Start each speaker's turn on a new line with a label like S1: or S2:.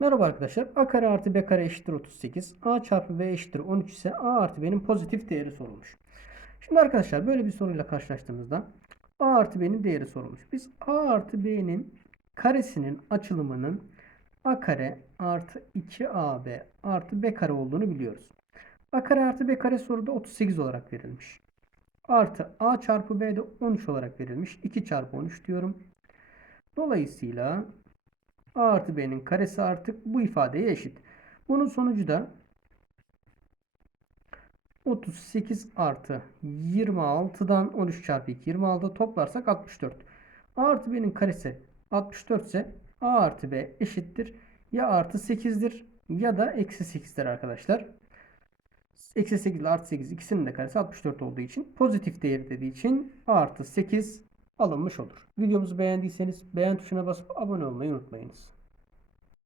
S1: Merhaba arkadaşlar. A kare artı B kare eşittir 38. A çarpı B eşittir 13 ise A artı B'nin pozitif değeri sorulmuş. Şimdi arkadaşlar böyle bir soruyla karşılaştığımızda A artı B'nin değeri sorulmuş. Biz A artı B'nin karesinin açılımının A kare artı 2AB artı B kare olduğunu biliyoruz. A kare artı B kare soruda 38 olarak verilmiş. Artı A çarpı B de 13 olarak verilmiş. 2 çarpı 13 diyorum. Dolayısıyla A artı B'nin karesi artık bu ifadeye eşit. Bunun sonucu da 38 artı 26'dan 13 çarpı 2 26 toplarsak 64. A artı B'nin karesi 64 ise A artı B eşittir. Ya artı 8'dir ya da eksi 8'dir arkadaşlar. Eksi 8 ile artı 8 ikisinin de karesi 64 olduğu için pozitif değeri dediği için artı 8 alınmış olur. Videomuzu beğendiyseniz beğen tuşuna basıp abone olmayı unutmayınız.